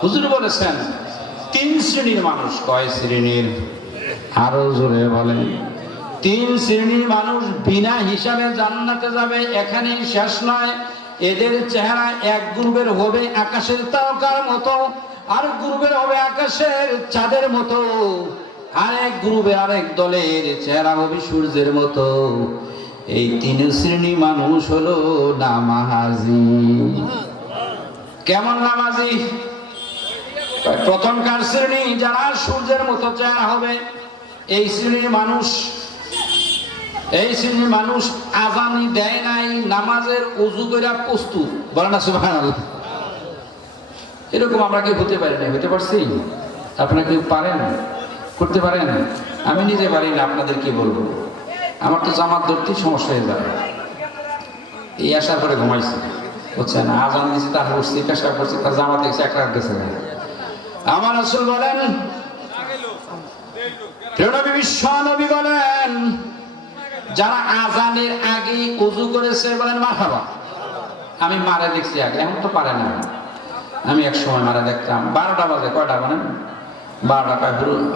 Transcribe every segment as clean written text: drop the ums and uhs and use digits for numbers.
হুজুর বলেছেন তিন শ্রেণীর মানুষ। কয় শ্রেণীর? আরো জোরে বলেন। তিন শ্রেণীর মানুষ বিনা হিসাবে জান্নাতে যাবে। এখানেই শেষ নয়, এদের চেহারা এক গ্রুপের হবে আকাশের তারকার মতো, আর গ্রুপের হবে আকাশের চাঁদের মতো, আরেক গ্রুপে আরেক দলের চেহারা হবে সূর্যের মতো। এই তিন শ্রেণী মানুষ হলো নামাজি। কেমন নামাজি? প্রথমকার শ্রেণী যারা সূর্যের মতো চেহারা হবে, এই শ্রেণীর মানুষ আজানি দেয় নাই, নামাজের ওযু কইরা প্রস্তুত। বলেন না সুবহানাল্লাহ। এরকম আমরা কি হতে পারি না? হতে পারছি? আপনারা কি পারেন? করতে পারেন? আমি নিজে পারি না, আপনাদের কি বলবো? আমার তো জামাত ধরতেই সমস্যা হয়ে যাবে। এই আসার পরে ঘুমাইছি, বুঝছেন? আজান দিয়েছে, তারপর উঠছি, পেশাব করছি, তার জামাত দেখছি এক রাত গেছে। আমার রাসূল বলেন, নবী বিশ্ব নবী বলেন, যারা আজানের আগে ওযু করেছে বলেন মারহাবা। আমি মারে দেখছি আগে, এখন তো পারে না। আমি এক সময় মারে দেখতাম 12টা বাজে, কয়টা বলেন? 12টা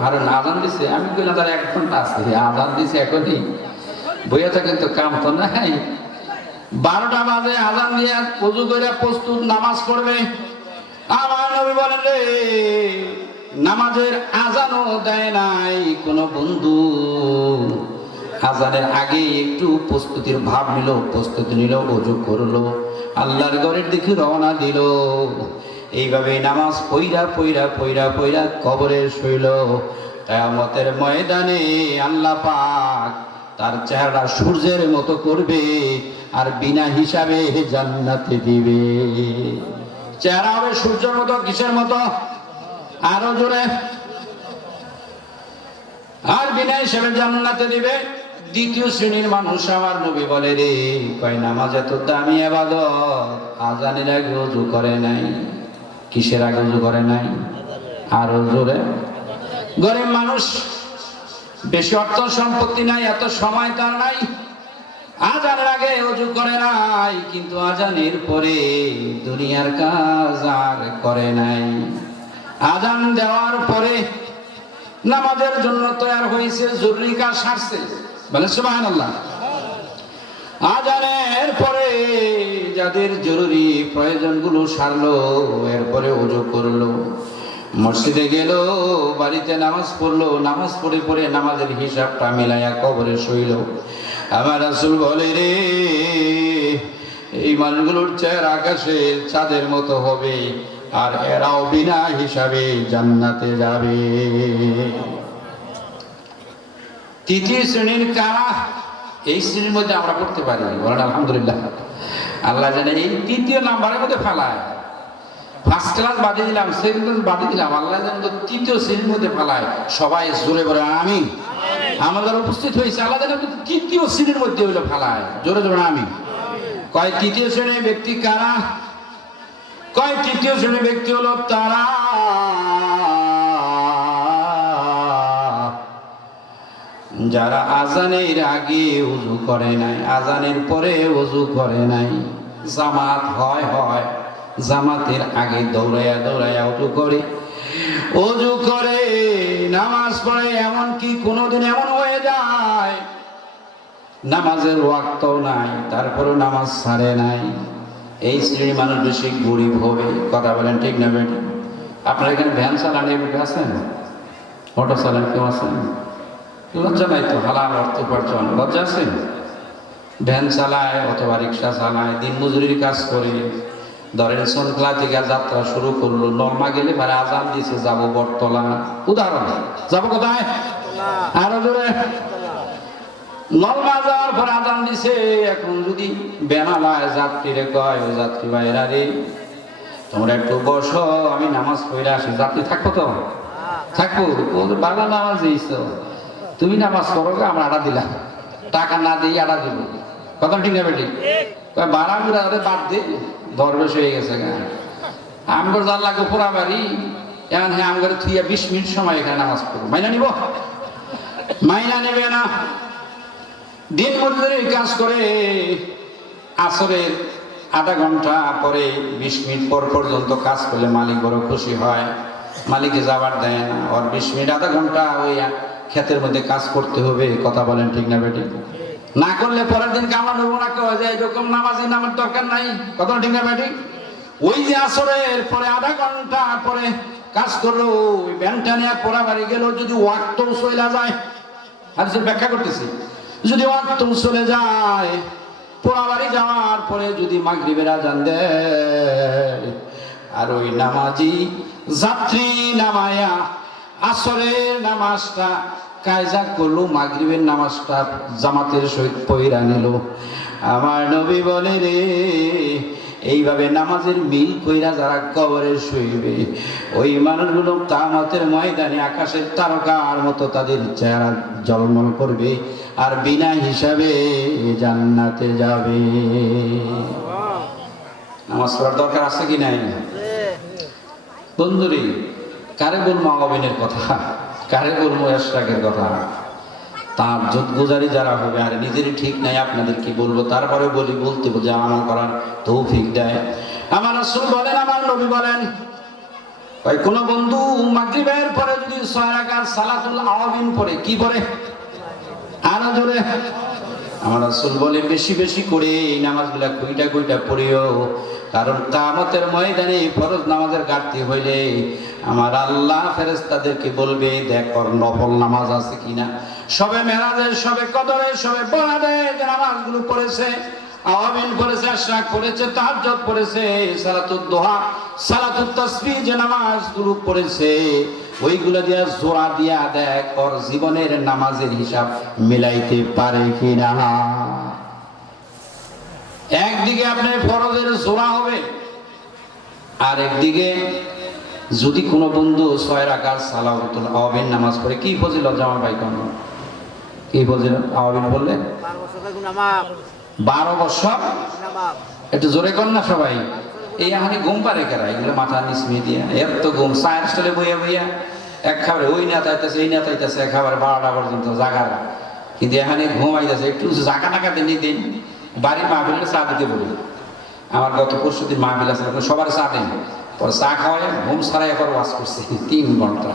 হারুন আজান দিছে। আমি কইলাম তার 1 ঘন্টা আছে, আজান দিছে এখনই বইয়া থাকেন তো কাম তো নাই। 12টা বাজে আজান দিয়ে ওযু করে প্রস্তুত, নামাজ পড়বে। আমার নবী বলেন রে, নামাজের আজানও দেয় নাই কোন বন্ধু, আজানের আগে একটু প্রস্তুতির ভাব নিল, প্রস্তুতি নিল, ওযু করলো, আল্লাহর ঘরের দিকে রওনা দিল। এইভাবে নামাজ পইরা পইরা পইরা পইরা কবরে শুইল। কিয়ামতের ময়দানে আল্লাহ পাক তার চেহারা সূর্যের মতো করবে, আর বিনা হিসাবে জান্নাতে দিবে। চেহারা হবে সূর্যের মতো। কিসের মতো? আরো জোরে। আর বিনা হিসাবে জান্নাতে দিবে। দ্বিতীয় শ্রেণীর মানুষ আমার নবী বলে রে, কয় নামাজ এত দামি ইবাদত, আজানের আগে ওযু করে নাই। কিসের আগে ওযু করে নাই? আরো জোরে। গরিব মানুষ, বেশি অর্থ সম্পত্তি নাই, এত সময় তার নাই, আজানের আগে ওযু করে নাই, কিন্তু আজানের পরে দুনিয়ার কাজ আর করে নাই। আজান দেওয়ার পরে নামাজের জন্য তৈরি হয়েছে, জরুরি কাজ সারছে। বলে সুবহানাল্লাহ। আজানের পরে যাদের জরুরি প্রয়োজনগুলো সারলো, এরপরে ওযু করলো, মসজিদে গেল, বাড়িতে নামাজ পড়লো, নামাজ পড়ে পড়ে নামাজের হিসাবটা মিলাইয়া কবরে শুইল। আমার রাসূল বলে রে, এই মানুষগুলোর চেহারা আকাশের চাঁদের মতো হবে, আর এরাও বিনা হিসাবে জান্নাতে যাবে। তৃতীয় শ্রেণীর কারা? এই শ্রেণীর মধ্যে আমরা পড়তে পারি, বলেন আলহামদুলিল্লাহ। আল্লাহ জানে এই তৃতীয় নাম্বারের মধ্যে ফেলায়। ফার্স্ট ক্লাস বাদে দিলাম, সেকেন্ড ক্লাস বাদে দিলাম, আল্লাহ জানে তো তৃতীয় শ্রেণীর মধ্যে ফেলায়। সবাই জোরে বলে আমিন। আমাদের উপস্থিত হয়েছে, আল্লাহ জানে তো তৃতীয় শ্রেণীর মধ্যে হইলো ফেলায়। জোরে জোরে আমিন। কয় তৃতীয় শ্রেণীর ব্যক্তি কারা? কয় তৃতীয় শ্রেণীর ব্যক্তি হলো তারা যারা আজানের আগে ওযু করে নাই, আজানের পরে ওযু করে নাই। জামাত হয়, জামাতের আগে দৌড়াইয়া দৌড়াইয়া ওযু করে নামাজ পড়ে। এমনকি কোনোদিন এমন হয়ে যায় নামাজের ওয়াক্তও নাই, তারপরও নামাজ ছাড়ে নাই। এই শ্রেণীর মানুষ বেশি গরিব হবে। কথা বলেন ঠিক না বেটি? আপনার এখানে ভ্যান চালান আছেন? অটো চালান কেউ আছেন? লজ্জা নাই তো? হালাল অর্থ উপার্জন, লজ্জা আছে? ভ্যান চালায় অথবা রিক্সা চালায়, দিন মজুরির কাজ করে। ধরেন সন্ধ্যা থেকে যাত্রা শুরু করলো, নলমা গেলে মানে আজান দিয়েছে যাবো বটতলা, উদাহরণ। যাবো কোথায়? আরো জোরে। নলমা যাওয়ার পর আজান দিছে, এখন যদি বেনালায় যাত্রীরে কয়, ও যাত্রী ভাইরা রে, তোমরা একটু বসো, আমি নামাজ পড়ে আসি। যাত্রী থাকবো তো? থাকবো। বাংলা নামাজ দিয়েছো, তুমি নামাজ করো, আমরা আড়া দিলাম, টাকা না দিয়ে আড়া দিব। কথা ঠিক না বেটি? বাড়া বুড়া বাদ দিয়ে দরবেশ হয়ে গেছে। আমগর যার লাগবে পোড়া বাড়ি, এখন হ্যাঁ আমগর থুইয়া 20 মিনিট সময় এখানে নামাজ পড়বো। মাইনা নিব? মাইনা নেবে না। দিন মজুরির কাজ করে আসরের আধা ঘন্টা পরে 20 মিনিট পর পর্যন্ত কাজ করলে মালিক বড় খুশি হয়, মালিকে যাবার দেয় না। ওর 20 মিনিট আধা ঘন্টা ওই ক্ষেতের মধ্যে কাজ করতে হবে। কথা বলেন ঠিক না বেটি? না করলে পরের দিন কামড় দেবো না, কেউ যে এরকম নামাজি নামের দরকার নাই। কথা ঠিক না বেটি? ওই যে আসরের পরে আধা ঘন্টা পরে কাজ করলো, ওই ব্যাংকটা নিয়ে পড়া বাড়ি গেল, যদি ওয়াক্ত চলে যায়, হাদিসের ব্যাখ্যা করতেছি, যদি ওয়াক্ত চলে যায়, পোড়া বাড়ি যাওয়ার পরে যদি মাগরিবের আজান দেয়, আর ওই নামাজি যাত্রী নামায়া আসরের নামাজটা কায়জা করলো, মাগরিবের নামাজটা জামাতের সহিত পয়রা নিল, আমার নবী বলে রে, এইভাবে নামাজের মিল কইরা যারা কবরে শুইবে, ওই মানুষগুলো কিয়ামতের ময়দানে আকাশের তারকার মতো তাদের চেহারা ঝলমল করবে, আর বিনা হিসাবে জান্নাতে যাবে। নামাজ পড়ার দরকার আছে কি নাই? বন্ধুরে, কারে বলবো আওয়াবিনের কথা, কারে বলবো এশরাকের কথা? তার জোতগুজারি যারা হবে, আর নিজেরই ঠিক নাই, আপনাদের কি বলবো? তারপরে বলতে যে আমল করার তৌফিক দেয়। আমার রাসূল বলেন, আমার নবী বলেন, ওই কোন বন্ধু মাগরিবের পরে যদি 6 রাকাত সালাতুল আওয়াবিন পড়ে, কি পড়ে? আরো জোরে। আমার রাসূল বলে বেশি বেশি করে এই নামাজগুলা কইটা পড়িও, কারণ কিয়ামতের ময়দানে ফরজ নামাজের ঘাটতি হইলে আমার আল্লাহ ফেরেশতাদেরকে বলবে, দেখ ওর নফল নামাজ আছে কিনা। সবে মেরাজের, সবে কদরের, সবে বরাতের যে নামাজগুলো পড়েছে, আওয়াবিন পড়েছে, ইশরাক পড়েছে, তাহাজ্জুদ পড়েছে, সালাতুদ দুহা, সালাতুত তাসবিহ যে নামাজগুলো পড়েছে, ওইগুলো দিয়া জোড়া দিয়া দেখ ওর জীবনের নামাজের হিসাব মিলাইতে পারে কিনা। একদিকে আপনার ফরজের জোড়া হবে, আর একদিকে যদি কোনো বন্ধু 6 রাকাত সালাতুল আওয়াবিন নামাজ পড়ে, কি ফজিলত জামা ভাই? কোন কি ফজিলত? আওয়াবিন বললে 12 বছর। একটু জোরে কর না সবাই। এই হানি ঘুম পারে কারা? এগুলো মাথা নিচমি দিয়া এত ঘুম, চায়ের স্টলে বইয়া বইয়া এক খাবারে ওই না তাইতেছে, এই না তাইতেছে, খাবার 12টা পর্যন্ত জাগার, কিন্তু এখানে ঘুমাইতেছে। একটু জাকা টাকা দিয়ে দিন, বাড়ির মাহফিলের চা দিতে বলি। আমার গত পরশু দিন মাহফিল আছে, সবার চা দেন, পরে চা খাওয়ায় ঘুম ছাড়াই এবার ওয়াজ করছে 3 ঘন্টা।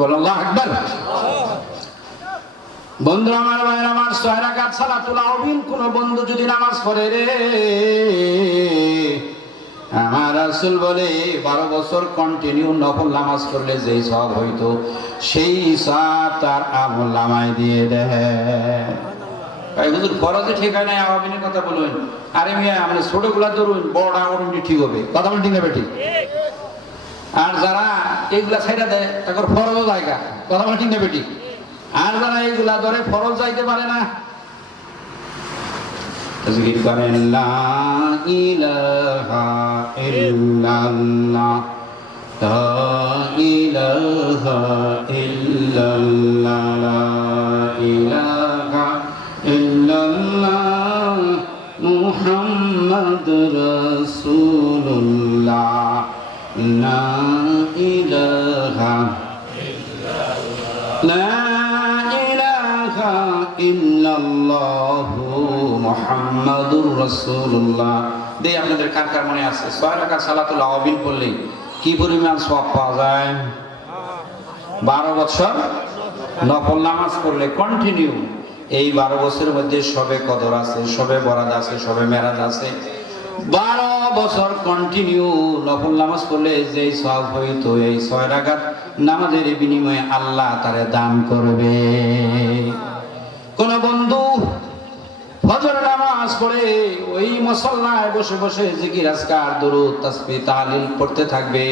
বল আল্লাহু আকবার। বন্ধু আমার, ভাইয়ের আমার, 6 রাকাত সালাতুল আওয়াবিন কোন বন্ধু যদি নামাজ পড়ে রে, আমার রাসূল বলে 12 বছর কন্টিনিউ নফল নামাজ পড়লে যেই সওয়াব হইতো, সেই সওয়াব তার আমলনামায় দিয়ে দেয়। ভাই হুজুর ফরজে ঠিক হয় না, আওয়াবিনের কথা বলবেন? আরে মিয়া, আমরা ছোটগুলা ধরুন, বড় আওয়াবিন ঠিক হবে। কথা বল ঠিক না বেটি? আর যারা এইগুলা ছাইড়া দেয়, তারপর ফরজ জায়গা। কথা বল ঠিক না বেটি? আর যারা এইগুলা ধরে ফরজ যাইতে পারে না, জিকির করেন লা ইলাহা ইল্লাল্লাহ, লা ইলাহা ইল্লাল্লাহ, লা ইলাহা ইল্লাল্লাহ, মুহাম্মাদুর রাসূলুল্লাহ, লা ইলাহা ইল্লাল্লাহু মুহাম্মাদুর রাসূলুল্লাহ। দেই আপনাদের কার কার মনে আছে 6 রাকাত সালাতুল আওয়াবিন পড়লে কি পরিমাণ সওয়াব পাওয়া যায়? 12 বছর নফল নামাজ পড়লে কন্টিনিউ, এই 12 বছরের মধ্যে সবে কদর আছে, সবে বরাত আছে, সবে মেরাজ আছে। 12 বছর কন্টিনিউ নফল নামাজ পড়লে যেই সওয়াব হইতো, এই 6 রাকাত নামাজের বিনিময়ে আল্লাহ তারে দান করবে। কোন বন্ধু ফজর নামাজ পড়ে ওই মুসল্লায় বসে বসে জিকির আজকার দরুদ তাসবিহ তাহলিল পড়তে থাকবে,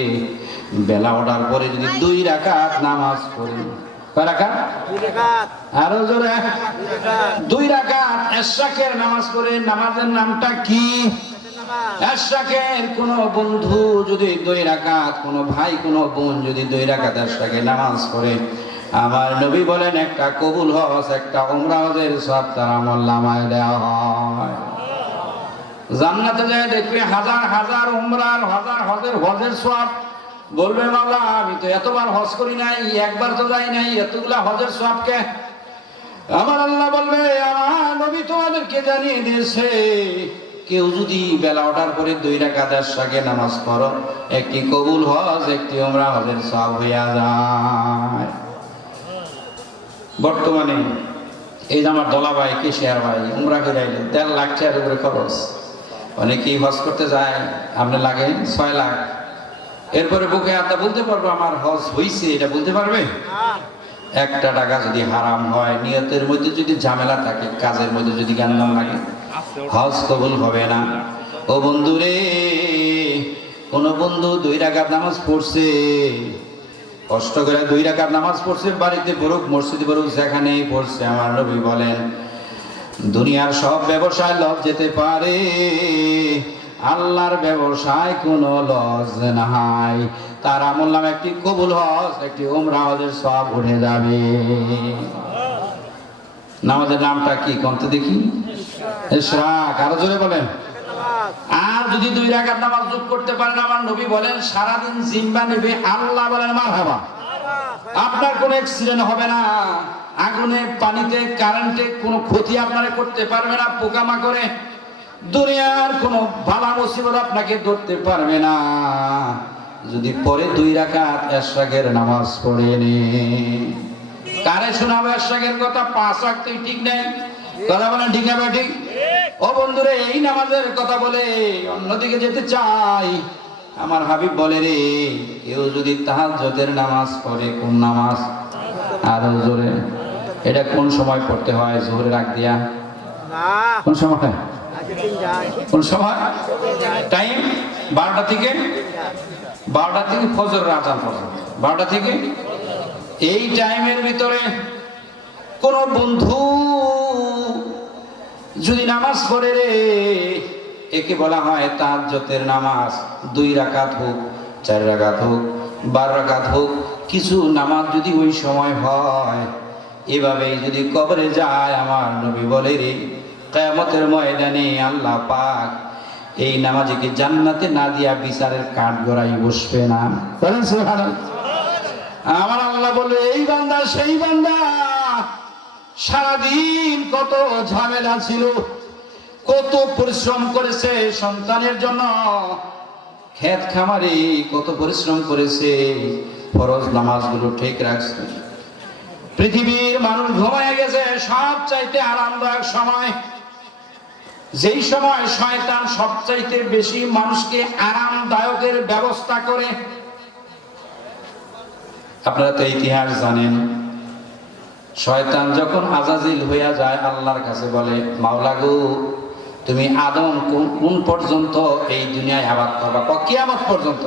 বেলা ওঠার পরে যদি 2 রাকাত নামাজ পড়ে, কয় রাকাত? 2 রাকাত। আরো জোরে 2 রাকাত ইশরাকের নামাজ পড়ে। নামাজের নামটা কি? ইশরাকের। কোন বন্ধু যদি 2 রাকাত, কোন ভাই কোন বোন যদি 2 রাকাত ইশরাকের নামাজ পড়ে, আমার নবী বলেন একটা কবুল হজ, একটা উমরা হজের সওয়াব তার আমলনামায় দেওয়া হয়। জান্নাতে যায় দেখবে হাজার হাজার উমরার, হাজার হাজার হজের সওয়াব। বলবে মাওলা, আমি তো এতবার হজ করি নাই, একবার তো যাই নাই, এতগুলা হজের সওয়াবকে? আমার আল্লাহ বলবে, আমার নবী তোমাদেরকে জানিয়ে দিয়েছে কেউ যদি বেলা ওঠার পরে 2 রাকাত এশরাকে নামাজ পড়ো, একটি কবুল হজ, একটি উমরা হজের সওয়াব হইয়া যায়। বর্তমানে এই যে আমার দলা ভাই কেশিয়ার ভাই উমরা করে আইলে 1.5 লাখ টাকার উপরে খরচ। অনেকেই হজ করতে যায়, আপনি লাগে 6 লাখ। এরপরে বুকে আদা বলতে পারবো আমার হজ হইছে, এটা বলতে পারবে? একটা টাকা যদি হারাম হয়, নিয়তের মধ্যে যদি ঝামেলা থাকে, কাজের মধ্যে যদি গান্ধাম লাগে, হজ কবুল হবে না। ও বন্ধু রে, কোন বন্ধু 2 রাকাত নামাজ পড়ছে, কষ্ট করে 2 রাকাত নামাজ পড়ছে, বাড়িতে পড়ুক, মসজিদে পড়ুক, যেখানেই পড়ছে, আমার নবী বলেন দুনিয়ার সব ব্যবসায় লস যেতে পারে, আল্লাহর ব্যবসায় কোনো লস নাই। তার আমল নামে একটি কবুল হজ, একটি উমরা হজের সওয়াব উঠে যাবে। নামাজের নামটা কি কোনটা দেখি? ইশরাক। আরো জোরে বলেন। আর যদি 2 রাকাত নামাজ যোগ করতে পারেন, আমার নবী বলেন সারাদিন জিম্বা নেবে। আল্লাহ বলেন মারহাবা। আপনার কোনো অ্যাক্সিডেন্ট হবে না, আগুনে, পানিতে, কারেন্টে কোনো ক্ষতি আপনারা করতে পারবে না, পোকামাকড়ে, দুনিয়ার কোনো বালা মুসিবত আপনাকে ধরতে পারবে না, যদি পরে 2 রাকাত এশরাকের নামাজ পড়ে নে। কারে শোনাবো এশরাকের কথা? 5 ওয়াক্তই ঠিক নেই, কথা বলেন ঠিক না ঠিক? ও বন্ধুরে, এই নামাজের কথা বলে অন্যদিকে যেতে চাই। আমার হাবিব বলে রে, কেউ যদি তাহাজ্জুদের নামাজ পড়ে, কোন নামাজ? আরো জোরে। এটা কোন সময় পড়তে হয়? জোহরের আগ দিয়া? কোন সময়? কোন সময়? টাইম 12টা থেকে 12টা থেকে ফজরের আযান পর্যন্ত, 12টা থেকে। এই টাইমের ভিতরে কোন বন্ধু যদি নামাজ পড়ে রে, একে বলা হয় তাহাজ্জুদের নামাজ। 2 রাকাত হোক, 4 রাকাত হোক, 12 রাকাত হোক, কিছু নামাজ যদি ওই সময় হয়, এভাবেই যদি কবরে যায়, আমার নবী বলে রে, কিয়ামতের ময়দানে আল্লাহ পাক এই নামাজীকে জান্নাতে না দিয়া বিচারের কাঠ গড়াই বসবে না। বলেন সুবহানাল্লাহ। আমার আল্লাহ বলে, এই বান্দা সেই বান্দা, সারাদিন কত ঝামেলা ছিল, কত পরিশ্রম করেছে সন্তানের জন্য, ক্ষেত খামারে কত পরিশ্রম করেছে, ফরজ নামাজগুলো ঠিক রাখছে। পৃথিবীর মানুষ ঘুমায় গেছে, সব চাইতে আরামদায়ক সময়, যেই সময় শয়তান সবচাইতে বেশি মানুষকে আরামদায়কের ব্যবস্থা করে। আপনারা তো ইতিহাস জানেন, শয়তান যখন আজাজিল হইয়া যায়, আল্লাহর কাছে বলে, মাওলা গো, তুমি আদম কোন পর্যন্ত এই দুনিয়ায় আবাদ করবা? কিয়ামত পর্যন্ত।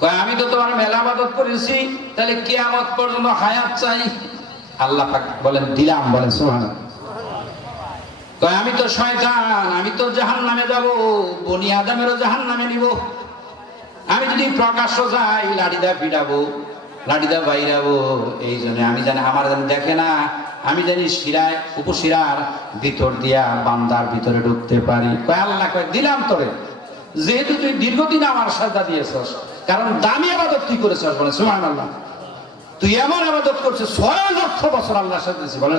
কয় আমি তো তোমার মেলা আবাদত করেছি, তাহলে কিয়ামত পর্যন্ত হায়াত চাই। আল্লাহ পাক বলেন দিলাম। বলেন সুবহানাল্লাহ। কয় আমি তো শয়তান, আমি তো জাহান্নামে যাব, বনি আদমেরও জাহান্নামে নিব। আমি যদি প্রকাশ্য যাই, লাঠিদা পিটাবো, লাঠিদা বাইরাবো। এই জন্য আমি জানি আমার যেন দেখে না, আমি জানি শিরায়, উপশিরার ভিতর দিয়া বান্দার ভিতরে ঢুকতে পারি। কয় আল্লাহ কয় দিলাম তোরে, যেহেতু তুই দীর্ঘদিন আমার সাজদা দিয়েছস, কারণ দামি ইবাদত তুই করেছস। বলে সুবহানাল্লাহ। তুই এমন ইবাদত করছিস 6 লক্ষ বছর আল্লাহর সাথে। বলে